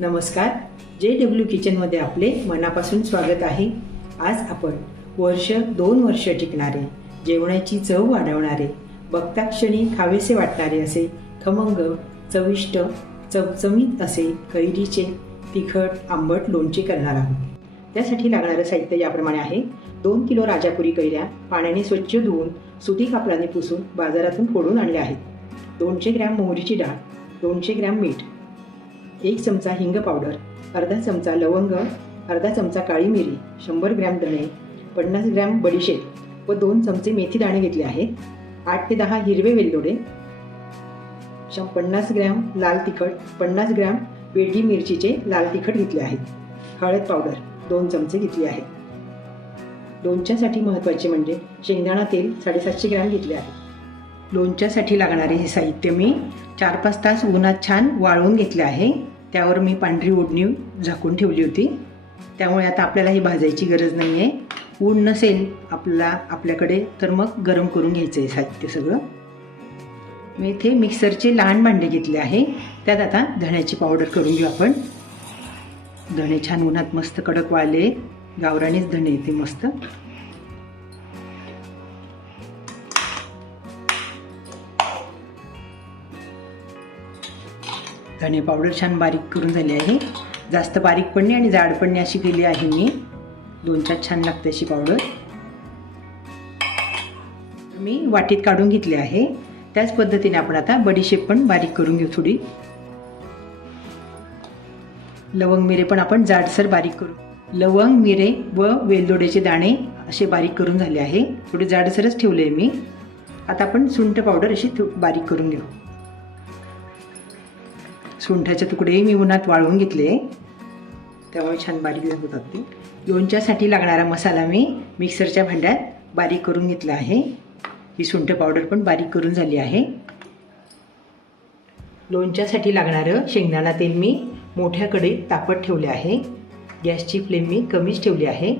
नमस्कार, JW किचनमध्ये आपले मनापासून स्वागत आहे। आज आपण वर्ष 2 वर्ष टिकणारे, जेवणाची चव वाढवणारे, बघता क्षणी खावेसे वाटणारे असे खमंग, चविष्ट, चमचमीत असे कैरीचे तिखट आंबट लोणचे करणार आहोत। त्यासाठी लागणारे साहित्य याप्रमाणे आहे। 2 किलो राजापुरी कैऱ्या पाण्याने स्वच्छ धुवून सुती कापडाने पुसून बाजारातून फोडून आणल्या आहेत। 200 ग्रॅम मोहरीची डाळ, 200 ग्रॅम मीठ, 1 चमचा हिंग पावडर, अर्धा चमचा लवंग, अर्धा चमचा काळी मिरी, 100 ग्रॅम धणे, 50 ग्रॅम बडीशेप व 2 चमचे मेथी दाणे घेतले आहेत। 8 ते 10 हिरवे वेलदोडे, 50 ग्रॅम लाल तिखट, 50 ग्रॅम बेडगी मिरचीचे लाल तिखट घेतले आहेत। हळद पावडर 2 चमचे घेतली आहे। लोणच्यासाठी महत्त्वाचे म्हणजे शेंगदाणा तेल 750 ग्रॅम घेतले आहे। लोणच्यासाठी लागणारे हे साहित्य मी 4-5 तास उन्हात छान वाळवून घेतले आहे। त्यावर मी पांढरी ओढणी झाकून ठेवली होती, त्यामुळे आता आपल्याला ही भाजायची गरज नाही आहे। ऊन नसेल आपल्याकडे तर मग गरम करून घ्यायचं आहे साहित्य सगळं। मी इथे मिक्सरचे लहान भांडे घेतले आहे, त्यात आता धण्याची पावडर करून घेऊ आपण। धणे छान उन्हात मस्त कडक वाळले, गावरानीच धणे येते मस्त। धणे पावडर छान बारीक करून झाली आहे, जास्त बारीक पण नाही आणि जाड पण नाही अशी केली आहे मी। लोणच्यात छान लागते अशी पावडर। मी वाटीत काढून घेतली आहे। त्याच पद्धतीने आपण आता बडीशेप पण बारीक करून घेऊ थोडी। लवंग मिरे पण आपण जाडसर बारीक करू। लवंग मिरे व वेलदोड्याचे दाणे असे बारीक करून झाले आहे, थोडे जाडसरच ठेवले मी। आता आपण सुंठ पावडर अशी बारीक करून घेऊ। सुंठाचे तुकडे मी उन्हात वाळवून घेतले, त्यामुळे छान बारीक होतात ते। लोणच्यासाठी लागणारा मसाला मी मिक्सरच्या भांड्यात बारीक करून घेतला आहे। ही सुंठ पावडर पण बारीक करून झाली आहे। लोणच्यासाठी लागणारं शेंगदाणा तेल मी मोठ्या कढईत तापत ठेवले आहे। गॅसची फ्लेम मी कमीच ठेवली आहे।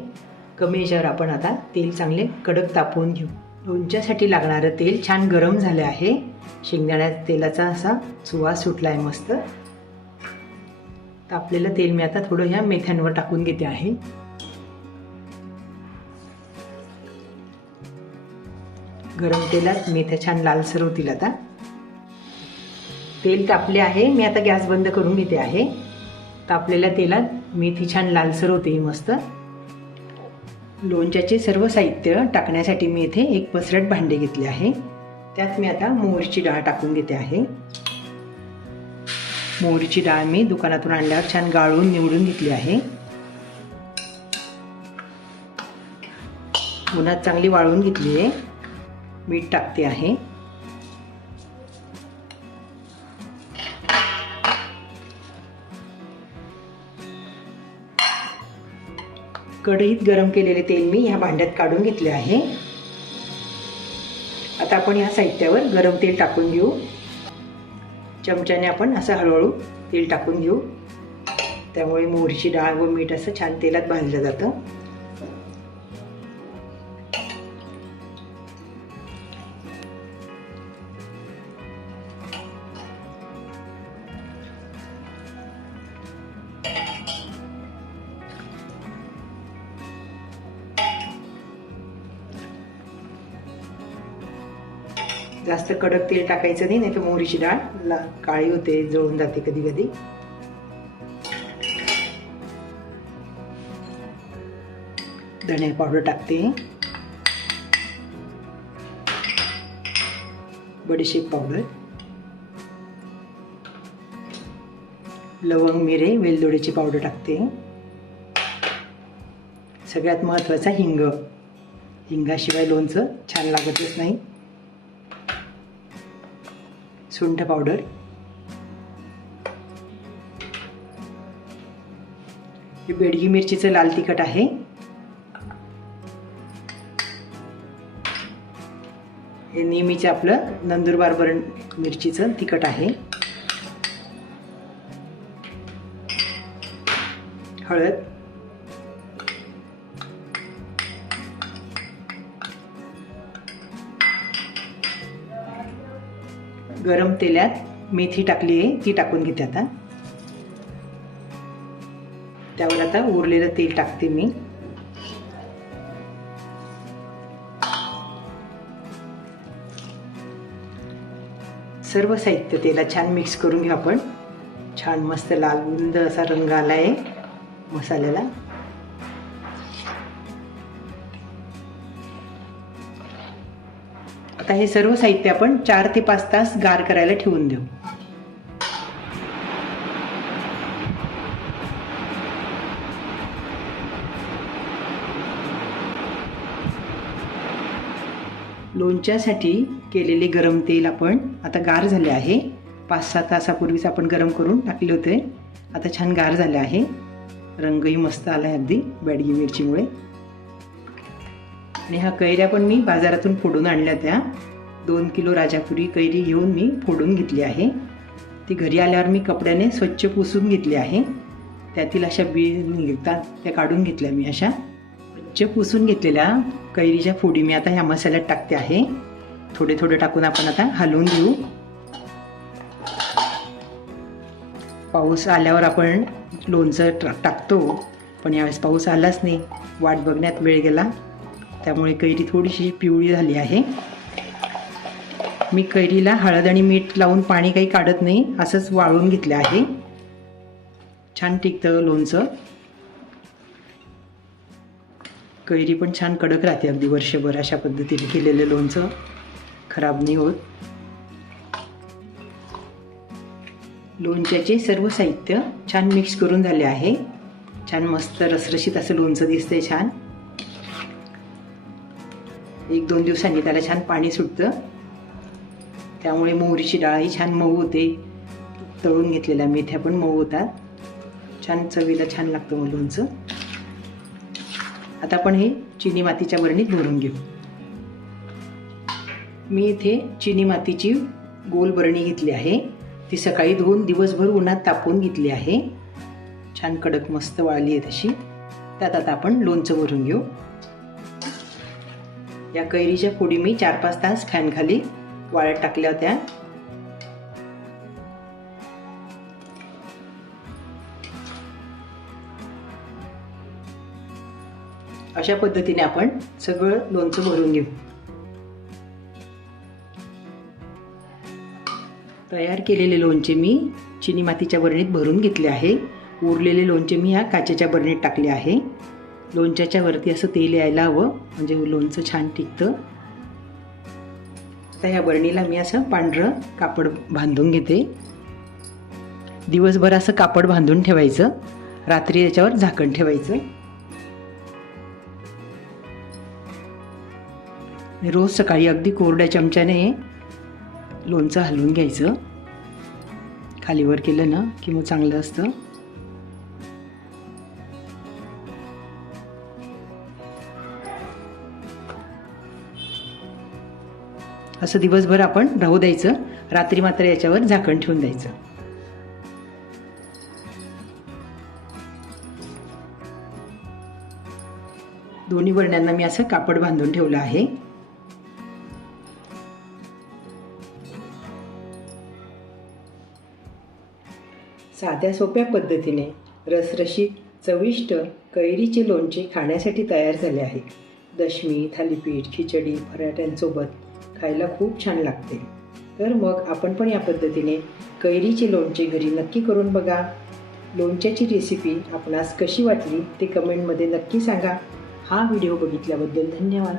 कमी याच्यावर आपण आता तेल चांगले कडक तापवून घेऊ। लोणच्यासाठी लागणारं तेल छान गरम झाले आहे। शेंगदाण्या तेलाचा असा सुवास सुटला आहे मस्त। तापलेलं तेल मी आता थोडं ह्या मेथ्यांवर टाकून घेते आहे। गरम तेलात मेथ्या छान लालसर होतील। आता तेल तापले आहे, मी आता गॅस बंद करून घेते आहे। तापलेल्या तेलात मेथी छान लालसर होते मस्त। लोणच्याचे सर्व साहित्य टाकण्यासाठी मी इथे एक पसरट भांडे घेतले आहे, त्यात मी आता मोहरीची डाळ टाकून घेते आहे। मोहरीची डाळ मी दुकानातून आणल्यावर छान गाळून निवडून घेतली आहे। उन्हात चांगली वाळवून घेतली आहे। मीठ टाकते आहे। कढईत गरम केलेले तेल मी ह्या भांड्यात काढून घेतले आहे। आता आपण ह्या साहित्यावर गरम तेल टाकून घेऊ। चमच्याने आपण असं हळूहळू तेल टाकून घेऊ, त्यामुळे मोहरीची डाळ व मीठ असं छान तेलात भाजलं जातं। जास्त कडक तेल टाकायचं नाही, नाही तर मोहरीची डाळ काळी होते, जळून जाते कधी कधी। धणे पावडर टाकते, बडीशेप पावडर, लवंग मिरे वेलदोड्याची पावडर टाकते। सगळ्यात महत्त्वाचा हिंग, हिंगाशिवाय लोणचं छान लागतच नाही। सुंठ पावडर, हे बेडगी मिरचीचं लाल तिखट आहे। हे नेहमीचं आपलं नंदुरबार बरण मिरचीचं तिखट आहे। हळद, गरम तेलात मेथी टाकली आहे, ती टाकून घेते आता। त्यावर आता उरलेलं तेल टाकते मी. सर्व साहित्य तेलात छान मिक्स करून घेऊ आपण. छान मस्त लाल बुंद असा रंग आला आहे मसाल्याला. आता हे सर्व साहित्य आपण 4 ते 5 तास गार करायला ठेवून देऊ. लोणच्यासाठी केलेले गरम तेल आपण आता गार झाले आहे. 5-6 तासापूर्वीच आपण गरम करून टाकले होते. आता छान गार झाले आहे. रंगही मस्त आला आहे अगदी बेडगी मिरचीमुळे. आणि ह्या कैऱ्या पण मी बाजारातून फोडून आणल्या. त्या 2 किलो राजापुरी कैरी घेऊन मी फोडून घेतली आहे. ती घरी आल्यावर मी कपड्याने स्वच्छ पुसून घेतली आहे. त्यातील अशा बी निघतात त्या काढून घेतल्या मी. अशा स्वच्छ पुसून घेतलेल्या कैरीच्या फोडी मी आता ह्या मसाल्यात टाकते आहे. थोडे थोडे टाकून आपण आता हलवून घेऊ. पाऊस आल्यावर आपण लोणचं टाकतो, पण यावेळेस पाऊस आलाच नाही. वाट बघण्यात वेळ गेला, त्यामुळे कैरी थोडीशी पिवळी झाली आहे. मी कैरीला हळद आणि मीठ लावून पाणी काही काढत नाही, असंच वाळवून घेतलं आहे. छान टिकतं लोणचं. कैरी पण छान कडक राहते अगदी वर्षभर. अशा पद्धतीने केलेलं लोणचं खराब नाही होत. लोणच्याचे सर्व साहित्य छान मिक्स करून झाले आहे. छान मस्त रसरशीत असं लोणचं दिसतंय छान. 1-2 दिवसांनी त्याला छान पाणी सुटतं, त्यामुळे मोहरीची डाळही छान मऊ होते. तळून घेतलेल्या मेथ्या पण मऊ होतात. छान चवीला छान लागतं मग लोणचं. आता आपण हे चिनी मातीच्या बरणीत भरून घेऊ. मी इथे चिनी मातीची गोल बरणी घेतली आहे. ती सकाळी धुवून दिवसभर उन्हात तापवून घेतली आहे. छान कडक मस्त वाळली आहे तशी. त्यात आता आपण लोणचं भरून घेऊ. या कैरीच्या फोडी मी 4-5 तास फॅनखाली वाळत टाकल्या होत्या. अशा पद्धतीने आपण सगळं लोणचं भरून घेऊ. तयार केलेले लोणचे मी चिनी मातीच्या बरणीत भरून घेतले आहे. उरलेले लोणचे मी ह्या काचेच्या बरणीत टाकले आहे. लोणच्याच्या वरती असं तेल यायला हवं, म्हणजे लोणचं छान टिकतं. तर या बरणीला मी असं पांढरं कापड बांधून घेते. दिवसभर असं कापड बांधून ठेवायचं, रात्री याच्यावर झाकण ठेवायचं. रोज सकाळी अगदी कोरड्या चमच्याने लोणचं हलवून घ्यायचं. खालीवर केलं ना की मग चांगलं असतं. असं दिवसभर आपण राहू द्यायचं, रात्री मात्र याच्यावर झाकण ठेवून द्यायचं. दोन्ही बरण्यांना मी असं कापड बांधून ठेवलं आहे. साध्या सोप्या पद्धतीने रसरशीत चविष्ट कैरीचे लोणचे खाण्यासाठी तयार झाले आहे. दशमी, थालीपीठ, खिचडी, पराठ्यांसोबत खायला खूप छान लागते. तर मग आपण पण या पद्धतीने कैरीचे लोणचे घरी नक्की करून बघा. लोणच्याची रेसिपी आपणास कशी वाटली ते कमेंटमध्ये नक्की सांगा. हा व्हिडिओ बघितल्याबद्दल धन्यवाद.